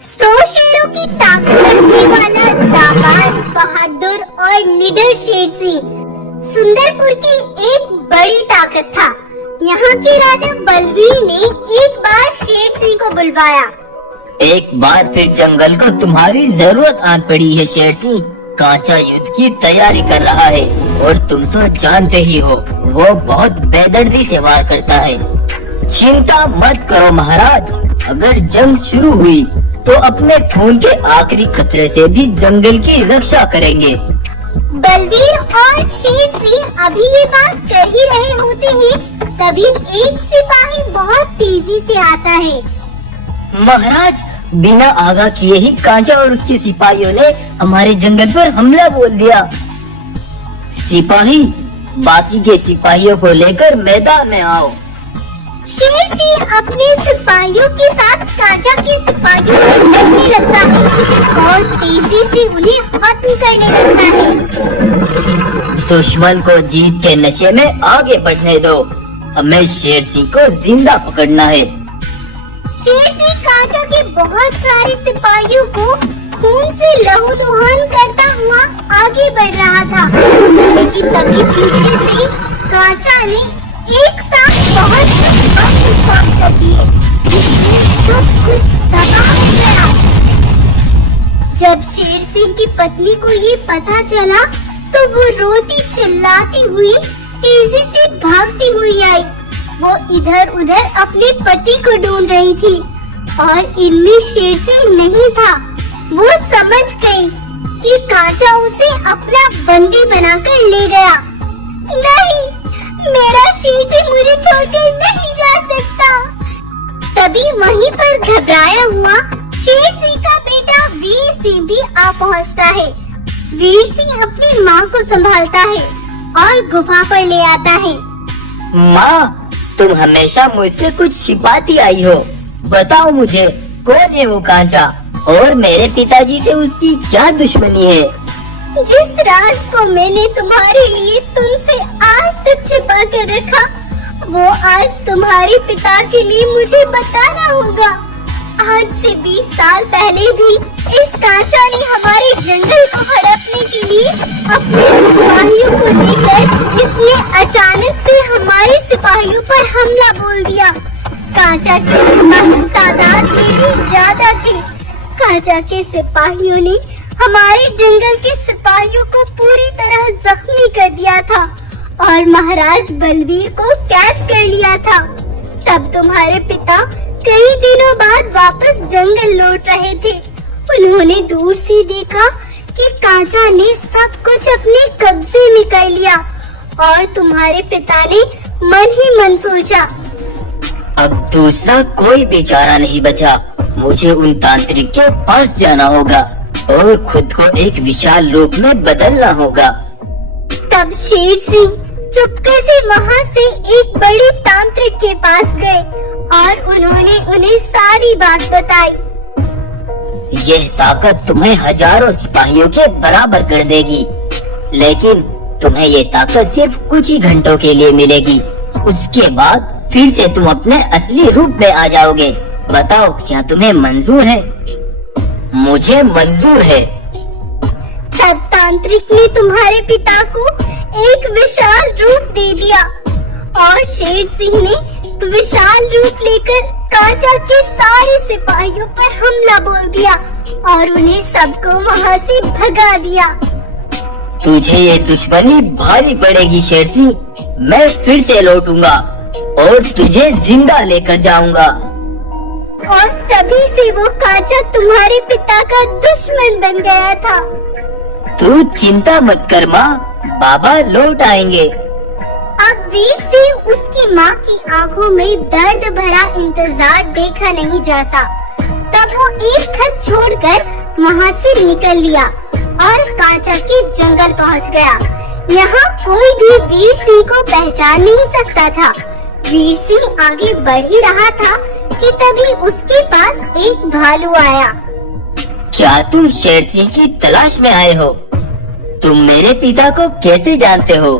100 शेरों की ताकत रखने वाला जाबाज, बहादुर और निडर शेर सिंह सुंदरपुर की एक बड़ी ताकत था। यहाँ के राजा बलवीर ने एक बार शेर सिंह को बुलवाया। एक बार फिर जंगल को तुम्हारी जरूरत आन पड़ी है शेर सिंह। कांचा युद्ध की तैयारी कर रहा है और तुम तो जानते ही हो वो बहुत बेदर्दी से वार करता है। चिंता मत करो महाराज, अगर जंग शुरू हुई तो अपने खून के आखिरी कतरे से भी जंगल की रक्षा करेंगे। बलवीर और शेर सिंह अभी ये बात कर ही रहे होते हैं, तभी एक सिपाही बहुत तेजी से आता है। महाराज, बिना आगाह किए ही कांचा और उसके सिपाहियों ने हमारे जंगल पर हमला बोल दिया। सिपाही, बाकी के सिपाहियों को लेकर मैदान में आओ। शेर सिंह अपने सिपाहियों के साथ कांचा के सिपाहियों से लड़ने लगता है और तेजी से उन्हें खत्म करने लगता है। दुश्मन को जीत के नशे में आगे बढ़ने दो, हमें शेर सिंह को जिंदा पकड़ना है। शेर सिंह कांचा के बहुत सारे सिपाहियों को खून से लहूलुहान करता हुआ आगे बढ़ रहा था, लेकिन तभी पीछे से कांचा ने एक साथ बहुत विस्फोट कर दिए, जिसमें सब कुछ तबाह हो गया। जब शेर सिंह की पत्नी को ये पता चला तो वो रोती चिल्लाती हुई तेजी से भागती हुई आई। वो इधर उधर अपने पति को ढूंढ रही थी और इनमें शेर सिंह नहीं था। वो समझ गई कि कांचा उसे अपना बंदी बनाकर ले गया। नहीं, मेरा शेर सिंह मुझे छोड़कर नहीं जा सकता। तभी वहीं पर घबराया हुआ शेर सिंह का बेटा वीर सिंह भी आ पहुंचता है। वीर सिंह अपनी माँ को संभालता है और गुफा पर ले आता है। माँ, तुम हमेशा मुझसे कुछ छिपाती आई हो, बताओ मुझे कौन है वो कांचा और मेरे पिताजी से उसकी क्या दुश्मनी है? जिस राज को मैंने तुम्हारे लिए तुमसे आज तक छिपा कर रखा, वो आज तुम्हारे पिता के लिए मुझे बताना होगा। आज से 20 साल पहले भी इस कांचा ने हमारे जंगल को हड़पने के लिए अपने सिपाहियों को लेकर इसने अचानक से हमारे सिपाहियों पर हमला बोल दिया। कांचा के सिपाही तादाद में भी ज्यादा थे। कांचा के सिपाहियों ने हमारे जंगल के सिपाहियों को पूरी तरह जख्मी कर दिया था और महाराज बलवीर को कैद कर लिया था। तब तुम्हारे पिता कई दिनों बाद वापस जंगल लौट रहे थे। उन्होंने दूर से देखा कि कांचा ने सब कुछ अपने कब्जे में कर लिया और तुम्हारे पिता ने मन ही मन सोचा, अब दूसरा कोई बेचारा नहीं बचा, मुझे उन तांत्रिक के पास जाना होगा और खुद को एक विशाल रूप में बदलना होगा। तब शेर सिंह चुपके से वहाँ से एक बड़े तांत्रिक के पास गए और उन्होंने उन्हें सारी बात बताई। यह ताकत तुम्हें हजारों सिपाहियों के बराबर कर देगी, लेकिन तुम्हें ये ताकत सिर्फ कुछ ही घंटों के लिए मिलेगी। उसके बाद फिर से तुम अपने असली रूप में आ जाओगे। बताओ, क्या तुम्हें मंजूर है? मुझे मंजूर है। तब तांत्रिक ने तुम्हारे पिता को एक विशाल रूप दे दिया और शेर सिंह ने विशाल रूप लेकर कांचा के सारे सिपाहियों पर हमला बोल दिया और उन्हें सबको वहाँ से भगा दिया। तुझे ये दुश्मनी भारी पड़ेगी शेर सिंह, मैं फिर से लौटूंगा और तुझे जिंदा लेकर जाऊंगा। और तभी से वो कांचा तुम्हारे पिता का दुश्मन बन गया था। तू चिंता मत कर माँ, बाबा लौट आएंगे। अब वीर सिंह उसकी माँ की आंखों में दर्द भरा इंतजार देखा नहीं जाता। तब वो एक खत छोड़कर वहाँ से निकल लिया और कांचा के जंगल पहुँच गया। यहाँ कोई भी वीर सिंह को पहचान नहीं सकता था। वीर सिंह आगे बढ़ ही रहा था कि तभी उसके पास एक भालू आया। क्या तुम शेर सिंह की तलाश में आए हो? तुम मेरे पिता को कैसे जानते हो?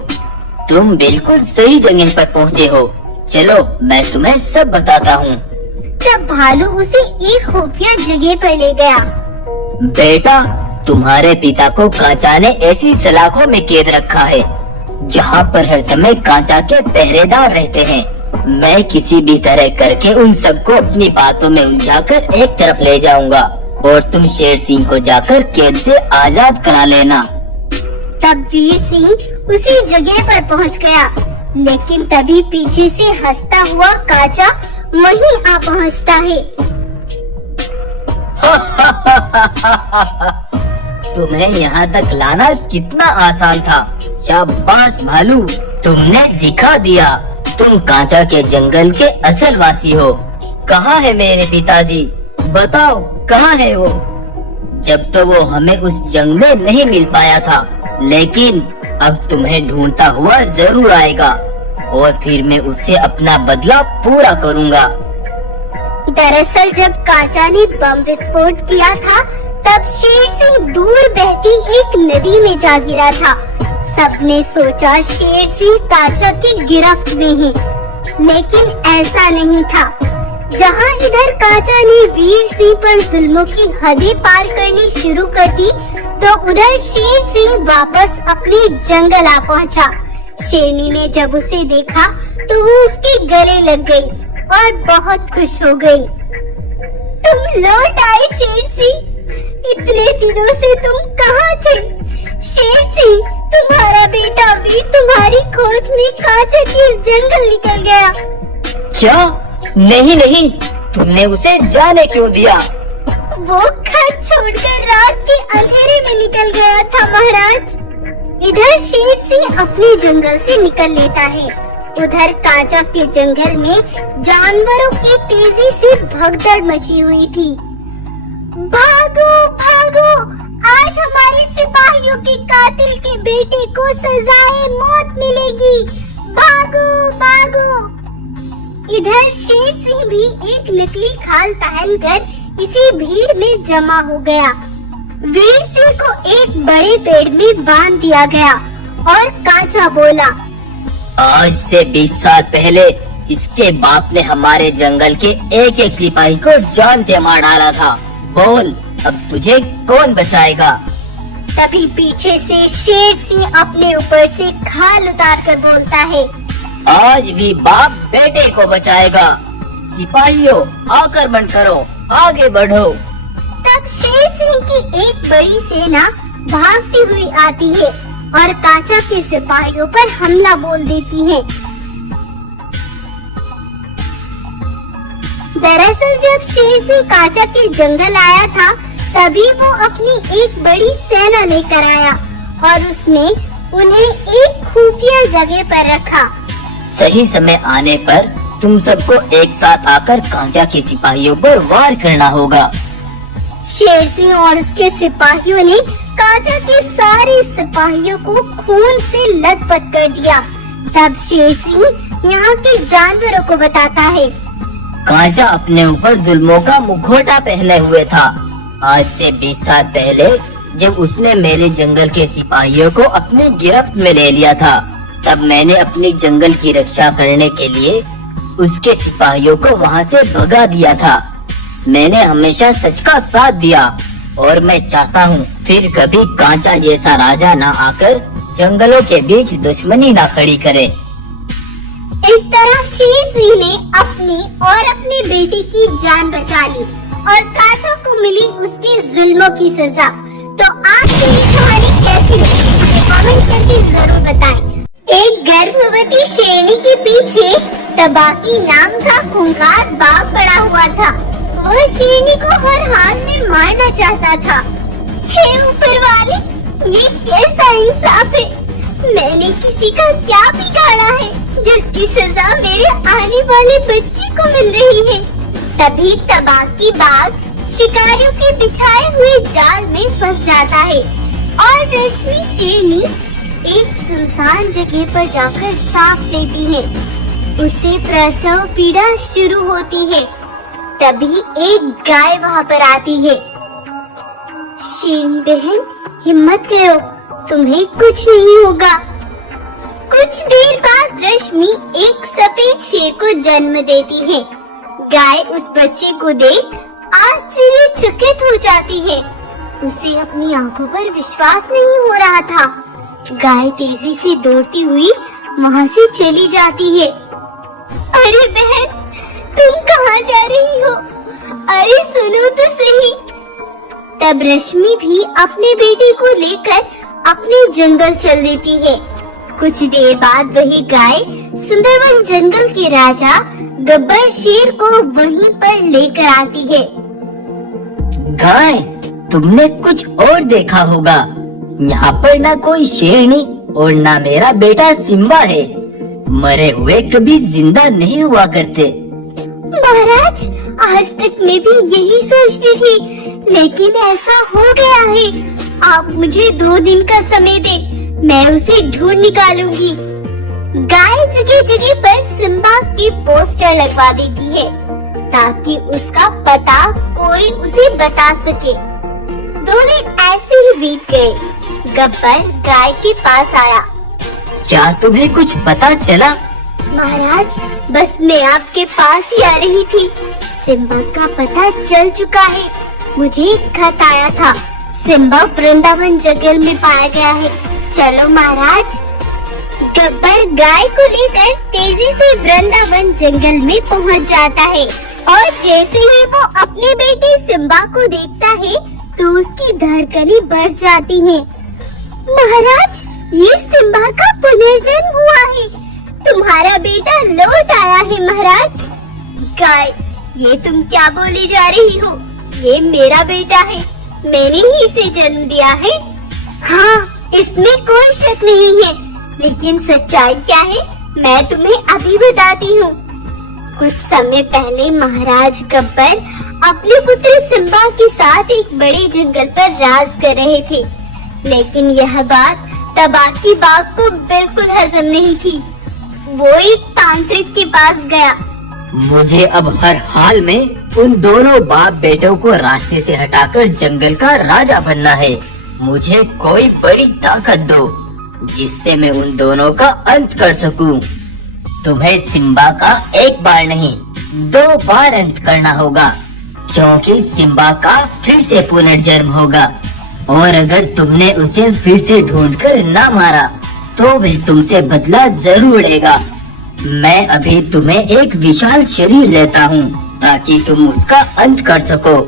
तुम बिल्कुल सही जगह पर पहुँचे हो। चलो, मैं तुम्हें सब बताता हूँ। तब भालू उसे एक खुफिया जगह पर ले गया। बेटा, तुम्हारे पिता को कांचा ने ऐसी सलाखों में कैद रखा है जहाँ पर हर समय कांचा के पहरेदार रहते हैं। मैं किसी भी तरह करके उन सबको अपनी बातों में उलझाकर एक तरफ ले जाऊंगा और तुम शेर सिंह को जाकर कैद से आजाद करा लेना। तब वीर सिंह उसी जगह पर पहुंच गया, लेकिन तभी पीछे से हंसता हुआ कांचा वहीं आ पहुंचता है। तुम्हें यहाँ तक लाना कितना आसान था। शाबाश भालू, तुमने दिखा दिया तुम कांचा के जंगल के असल वासी हो। कहाँ है मेरे पिताजी? बताओ कहाँ है वो? जब तो वो हमें उस जंग में नहीं मिल पाया था, लेकिन अब तुम्हें ढूंढता हुआ जरूर आएगा और फिर मैं उससे अपना बदला पूरा करूँगा। दरअसल जब कांचा ने बम विस्फोट किया था, तब शेर सिंह दूर बहती एक नदी में जा गिरा था। सबने सोचा शेर सिंह कांचा की गिरफ्त में है, लेकिन ऐसा नहीं था। जहां इधर कांचा ने वीर सिंह पर जुल्मों की हदें पार करनी शुरू कर दी, तो उधर शेर सिंह वापस अपने जंगल आ पहुंचा। शेरनी ने जब उसे देखा तो वो उसके गले लग गई और बहुत खुश हो गई। तुम लौट आए शेर सिंह, इतने दिनों से तुम कहाँ थे? शेर सिंह, तुम्हारा बेटा वीर तुम्हारी खोज में कांचा के जंगल निकल गया। क्या? नहीं नहीं, तुमने उसे जाने क्यों दिया? वो खत छोड़कर रात के अंधेरे में निकल गया था महाराज। इधर शेर सिंह अपने जंगल से निकल लेता है, उधर कांचा के जंगल में जानवरों की तेजी से भगदड़ मची हुई थी। भागो भागो, आज हमारे सिपाहियों के कातिल के बेटे को सजाए मौत मिलेगी। भागो भागो। इधर शेर सिंह भी एक नकली खाल पहनकर इसी भीड़ में जमा हो गया। वीर सिंह को एक बड़े पेड़ में बांध दिया गया और कांचा बोला, आज से 20 साल पहले इसके बाप ने हमारे जंगल के एक एक सिपाही को जान से मार डाला था। बोल, अब तुझे कौन बचाएगा? तभी पीछे से शेर सिंह अपने ऊपर से खाल उतार कर बोलता है, आज भी बाप बेटे को बचाएगा। सिपाहियों, आक्रमण करो, आगे बढ़ो। तब शेर सिंह की एक बड़ी सेना भागती हुई आती है और कांचा के सिपाहियों पर हमला बोल देती है। दरअसल जब शेर सिंह कांचा के जंगल आया था, तभी वो अपनी एक बड़ी सेना लेकर आया और उसने उन्हें एक खुफिया जगह पर रखा। सही समय आने पर तुम सबको एक साथ आकर कांचा के सिपाहियों पर वार करना होगा। शेर सिंह और उसके सिपाहियों ने कांचा के सारे सिपाहियों को खून से लथपथ कर दिया। तब शेर सिंह यहाँ के जानवरों को बताता है, कांचा अपने ऊपर जुल्मों का मुखौटा पहने हुए था। आज से 20 साल पहले जब उसने मेरे जंगल के सिपाहियों को अपनी गिरफ्त में ले लिया था, तब मैंने अपनी जंगल की रक्षा करने के लिए उसके सिपाहियों को वहाँ से भगा दिया था। मैंने हमेशा सच का साथ दिया और मैं चाहता हूँ फिर कभी कांचा जैसा राजा ना आकर जंगलों के बीच दुश्मनी ना खड़ी करे। इस तरह शेर सिंह ने अपनी और अपने बेटे की जान बचा ली और कांचा को मिली उसके जुल्मों की सजा। तो आपकी ये कहानी कैसी लगी, हमें कमेंट करके जरूर बताएं। एक गर्भवती शेरनी के पीछे तबाकी नाम का खूंखार बाघ पड़ा हुआ था। वह शेरनी को हर हाल में मारना चाहता था। हे ऊपर वाले, ये कैसा इंसाफ है? मैंने किसी का क्या बिगाड़ा है जिसकी सजा मेरे आने वाले बच्चे को मिल रही है? तभी तबाकी बाघ शिकारियों के बिछाए हुए जाल में फंस जाता है और रश्मि शेरनी एक सुनसान जगह पर जाकर सांस लेती है। उसे प्रसव पीड़ा शुरू होती है। तभी एक गाय वहाँ पर आती है। शेरनी बहन, हिम्मत करो, तुम्हें कुछ नहीं होगा। कुछ देर बाद रश्मि एक सफेद शेर को जन्म देती है। गाय उस बच्चे को देख आश्चर्यचकित हो जाती है। उसे अपनी आंखों पर विश्वास नहीं हो रहा था। गाय तेजी से दौड़ती हुई वहाँ से चली जाती है। अरे बहन, तुम कहाँ जा रही हो? अरे सुनो तो सही। तब रश्मि भी अपने बेटे को लेकर अपने जंगल चल देती है। कुछ देर बाद वही गाय सुंदरवन जंगल के राजा गब्बर शेर को वहीं पर लेकर आती है। गाय, तुमने कुछ और देखा होगा। यहाँ पर ना कोई शेरनी और ना मेरा बेटा सिम्बा है। मरे हुए कभी जिंदा नहीं हुआ करते। महाराज, आज तक मैं भी यही सोचती थी, लेकिन ऐसा हो गया है। आप मुझे 2 दिन का समय दे, मैं उसे ढूंढ निकालूंगी। गाय जगह जगह पर सिम्बा के पोस्टर लगवा देती है ताकि उसका पता कोई उसे बता सके। 2 दिन ऐसे ही बीत गए। गब्बर गाय के पास आया। क्या तुम्हें कुछ पता चला? महाराज, बस मैं आपके पास ही आ रही थी। सिम्बा का पता चल चुका है। मुझे एक खत आया था। सिम्बा वृंदावन जंगल में पाया गया है। चलो महाराज। गब्बर गाय को लेकर तेजी से वृंदावन जंगल में पहुंच जाता है और जैसे ही वो अपने बेटे सिम्बा को देखता है तो उसकी धड़कनें बढ़ जाती हैं। महाराज, ये सिम्बा का पुनर्जन्म हुआ है। तुम्हारा बेटा लौट आया है महाराज। गाय, ये तुम क्या बोली जा रही हो? ये मेरा बेटा है, मैंने ही इसे जन्म दिया है। हाँ, इसमें कोई शक नहीं है, लेकिन सच्चाई क्या है मैं तुम्हें अभी बताती हूँ। कुछ समय पहले महाराज गब्बर अपने पुत्र सिम्बा के साथ एक बड़े जंगल पर राज कर रहे थे, लेकिन यह बात तबाकी बाग को बिल्कुल हजम नहीं थी। वो एक तांत्रिक के पास गया। मुझे अब हर हाल में उन दोनों बाप बेटों को रास्ते से हटाकर जंगल का राजा बनना है। मुझे कोई बड़ी ताकत दो जिससे मैं उन दोनों का अंत कर सकूं। तुम्हें सिम्बा का एक बार नहीं 2 बार अंत करना होगा, क्योंकि सिम्बा का फिर से पुनर्जन्म होगा। और अगर तुमने उसे फिर से ढूंढकर न मारा तो वह तुमसे बदला जरूर लेगा। मैं अभी तुम्हें एक विशाल शरीर देता हूँ ताकि तुम उसका अंत कर सको,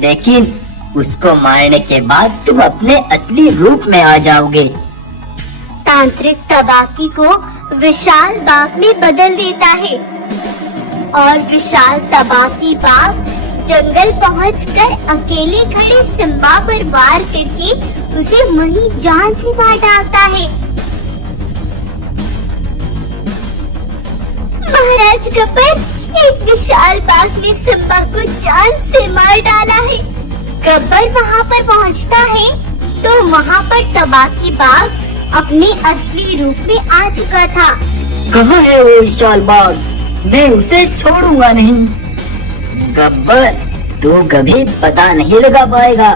लेकिन उसको मारने के बाद तुम अपने असली रूप में आ जाओगे। तांत्रिक तबाकी को विशाल बाग में बदल देता है और विशाल तबाकी बाग जंगल पहुंचकर अकेले खड़े सिम्बा पर वार करके उसे वहीं जान से मार डालता है। महाराज गब्बर, एक विशाल बाग ने सिम्बा को जान से मार डाला है। गब्बर वहाँ पर पहुँचता है तो वहाँ पर तबाकी बाग अपने असली रूप में आ चुका था। कहाँ है वो विशाल बाग? मैं उसे छोड़ूंगा नहीं। गब्बर, तू कभी पता नहीं लगा पाएगा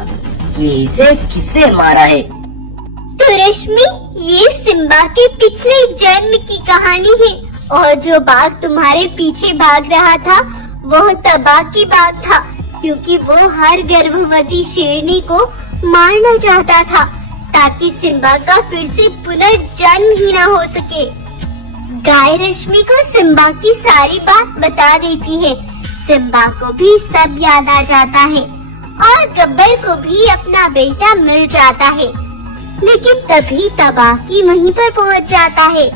कि इसे किसने मारा है। तो रश्मि, ये सिम्बा के पिछले जन्म की कहानी है और जो बाघ तुम्हारे पीछे भाग रहा था वह तबाकी बाघ था, क्योंकि वो हर गर्भवती शेरनी को मारना चाहता था ताकि सिम्बा का फिर से पुनर्जन्म ही न हो सके। गाय रश्मि को सिम्बा की सारी बात बता देती है। सिम्बा को भी सब याद आ जाता है और गब्बर को भी अपना बेटा मिल जाता है, लेकिन तभी तबाकी वहीं पर पहुंच जाता है।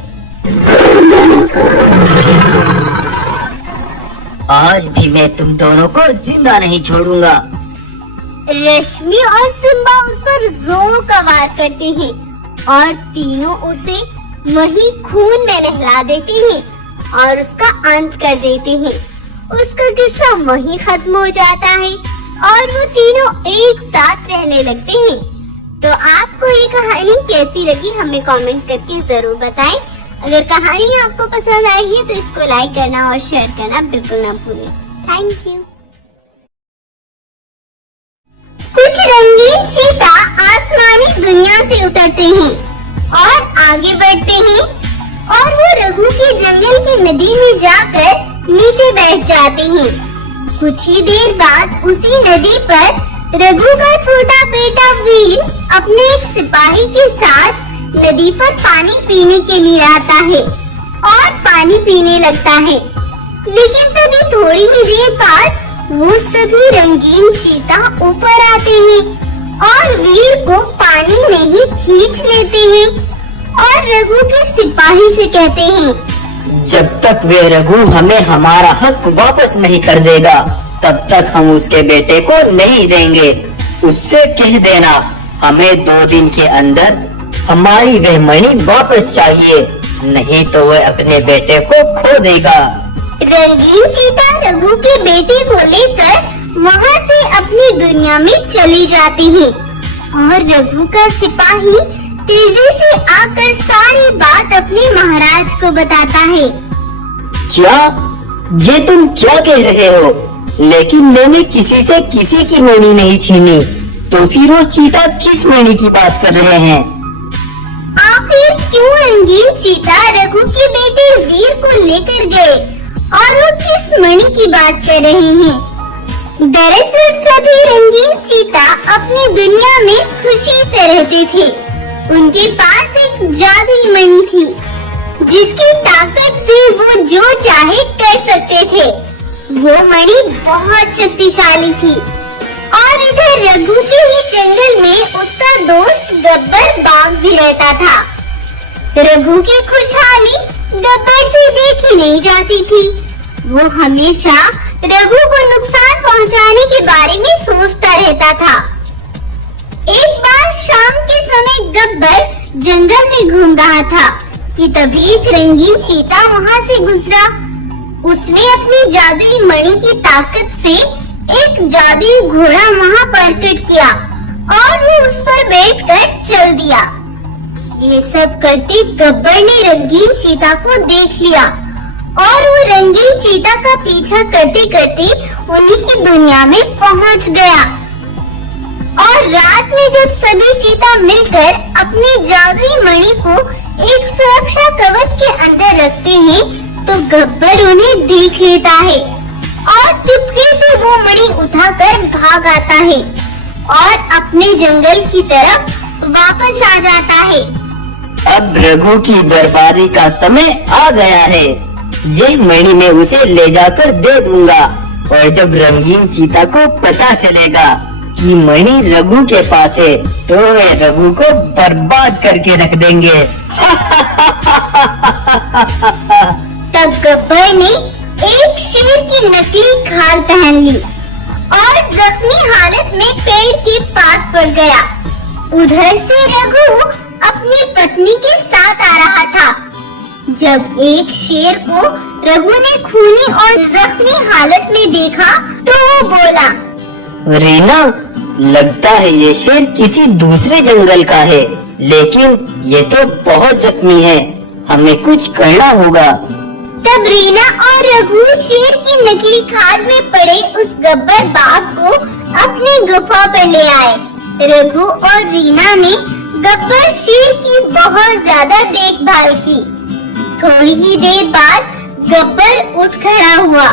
आज भी मैं तुम दोनों को जिंदा नहीं छोड़ूंगा। रश्मि और सिम्बा उस पर जोरों का वार करते हैं और तीनों उसे वही खून में नहला देते हैं और उसका अंत कर देते हैं। उसका किस्सा वही खत्म हो जाता है और वो तीनों एक साथ रहने लगते हैं। तो आपको ये कहानी कैसी लगी हमें कमेंट करके जरूर बताएं। अगर कहानी आपको पसंद आई है तो इसको लाइक करना और शेयर करना बिल्कुल ना भूलें। Thank you. कुछ रंगीन चीता आसमानी दुनिया से उतरते हैं और आगे बढ़ते हैं और वो रघु के जंगल की नदी में जाकर नीचे बैठ जाते हैं। कुछ ही देर बाद उसी नदी पर रघु का छोटा बेटा वीर अपने एक सिपाही के साथ नदी पर पानी पीने के लिए आता है और पानी पीने लगता है। लेकिन तभी थोड़ी ही देर बाद वो सभी रंगीन चीता ऊपर आते हैं और वीर को पानी में ही खींच लेते हैं और रघु के सिपाही से कहते हैं, जब तक वे रघु हमें हमारा हक वापस नहीं कर देगा तब तक हम उसके बेटे को नहीं देंगे। उससे कह देना हमें 2 दिन के अंदर हमारी वह मणि वापस चाहिए, नहीं तो वह अपने बेटे को खो देगा। रंगीन चीता रघु के बेटे को लेकर वहाँ से अपनी दुनिया में चली जाती है और रघु का सिपाही तेजी से आकर सारी बात अपने महाराज को बताता है। क्या ये तुम क्या कह रहे हो? लेकिन मैंने किसी से किसी की मणि नहीं छीनी, तो फिर वो चीता किस मणि की बात कर रहे हैं? आखिर क्यों रंगीन चीता रघु के बेटे वीर को लेकर गए और वो किस मणि की बात कर रहे हैं? दरअसल सभी रंगीन चीता अपनी दुनिया में खुशी से रहते थे। उनके पास एक जादुई मणि थी जिसकी ताकत से वो जो चाहे कर सकते थे। वो मणि बहुत शक्तिशाली थी और इधर रघु के ही जंगल में उसका दोस्त गब्बर बाघ भी रहता था। रघु की खुशहाली गब्बर से देखी नहीं जाती थी। वो हमेशा रघु को नुकसान पहुंचाने के बारे में सोचता रहता था। एक बार शाम के समय गब्बर जंगल में घूम रहा था कि तभी एक रंगीन चीता वहाँ से गुजरा। उसने अपनी जादुई मणि की ताकत से एक जादुई घोड़ा वहाँ प्रकट किया और वो उस पर बैठकर चल दिया। ये सब करते गब्बर ने रंगीन चीता को देख लिया और वो रंगीन चीता का पीछा करते करते उन्हीं की दुनिया में पहुँच गया। और रात में जब सभी चीता मिलकर अपनी जादुई मणि को एक सुरक्षा कवच के अंदर रखते हैं तो गब्बर उन्हें देख लेता है और चुपके से वो मणि उठाकर भाग आता है और अपने जंगल की तरफ वापस आ जाता है। अब रघु की बर्बादी का समय आ गया है। ये मणि मैं उसे ले जाकर दे दूंगा और जब रंगीन चीता को पता चलेगा कि मणि रघु के पास है तो वे रघु को बर्बाद करके रख देंगे। तब गब्बर ने एक शेर की नकली खाल पहन ली और जख्मी हालत में पेड़ के पास पड़ गया। उधर से रघु अपनी पत्नी के साथ आ रहा था जब एक शेर को रघु ने खूनी और जख्मी हालत में देखा तो वो बोला, रीना, लगता है ये शेर किसी दूसरे जंगल का है, लेकिन ये तो बहुत जख्मी है, हमें कुछ करना होगा। तब रीना और रघु शेर की नकली खाल में पड़े उस गब्बर बाघ को अपनी गुफा पर ले आए। रघु और रीना ने गब्बर शेर की बहुत ज्यादा देखभाल की। थोड़ी ही देर बाद गब्बर उठ खड़ा हुआ।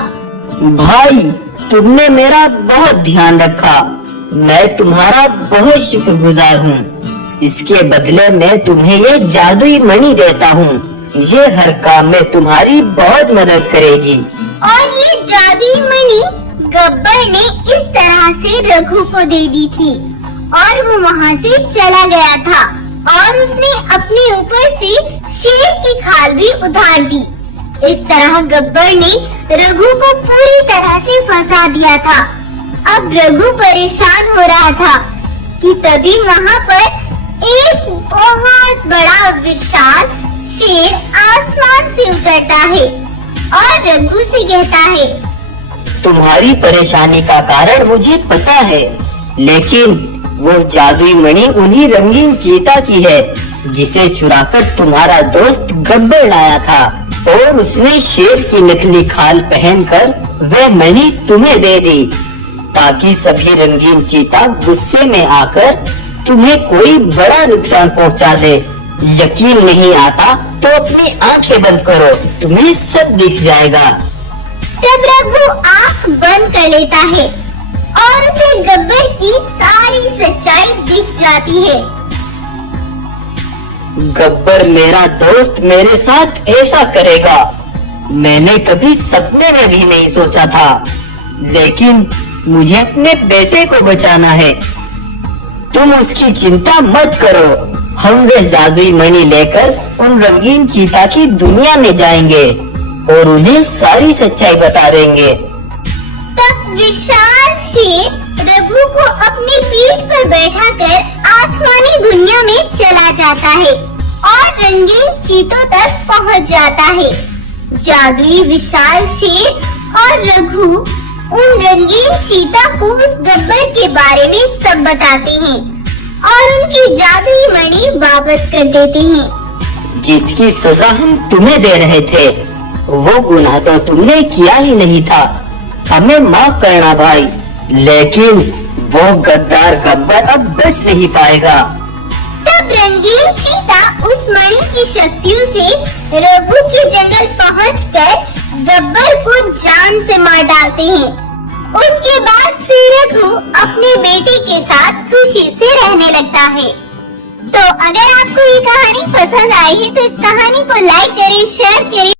भाई, तुमने मेरा बहुत ध्यान रखा, मैं तुम्हारा बहुत शुक्रगुजार हूँ। इसके बदले मैं तुम्हें ये जादुई मणि देता हूँ, ये हर काम में तुम्हारी बहुत मदद करेगी। और ये जादुई मणि गब्बर ने इस तरह से रघु को दे दी थी और वो वहाँ से चला गया था और उसने अपने ऊपर से शेर की खाल भी उतार दी। इस तरह गब्बर ने रघु को पूरी तरह से फंसा दिया था। अब रघु परेशान हो रहा था कि तभी वहाँ पर एक बहुत बड़ा विशाल शेर आसमान से उतरता है और रघु से कहता है, तुम्हारी परेशानी का कारण मुझे पता है, लेकिन वो जादुई मणि उन्हीं रंगीन चीता की है जिसे चुराकर तुम्हारा दोस्त गब्बर लाया था और उसने शेर की नकली खाल पहनकर वह मणि तुम्हें दे दी ताकि सभी रंगीन चीता गुस्से में आकर तुम्हें कोई बड़ा नुकसान पहुंचा दे। यकीन नहीं आता तो अपनी आंखें बंद करो, तुम्हें सब दिख जाएगा। तब रघु आँख बंद कर लेता है और उसे गब्बर की सारी सच्चाई दिख जाती है। गब्बर मेरा दोस्त मेरे साथ ऐसा करेगा, मैंने कभी सपने में भी नहीं सोचा था। लेकिन मुझे अपने बेटे को बचाना है। तुम उसकी चिंता मत करो, हम वे जादुई मणि लेकर उन रंगीन चीता की दुनिया में जाएंगे और उन्हें सारी सच्चाई बता देंगे। तब विशाल शेर रघु को अपनी पीठ पर बैठाकर आसमानी दुनिया में चला जाता है और रंगीन चीतों तक पहुंच जाता है। जादुई विशाल शेर और रघु उन रंगीन चीता को उस गब्बर के बारे में सब बताते हैं और उनकी जादुई मणि वापस कर देते हैं। जिसकी सजा हम तुम्हें दे रहे थे, वो गुनाह तो तुमने किया ही नहीं था, हमें माफ करना भाई। लेकिन वो गद्दार गब्बर अब बच नहीं पाएगा। तब रंगीन चीता उस मणि की शक्तियों से रघु के जंगल पहुंचकर गब्बर को जान से मार डालते हैं। उसके बाद से रघु अपने बेटे के साथ खुशी से रहने लगता है। तो अगर आपको ये कहानी पसंद आई है तो इस कहानी को लाइक करें, शेयर करें।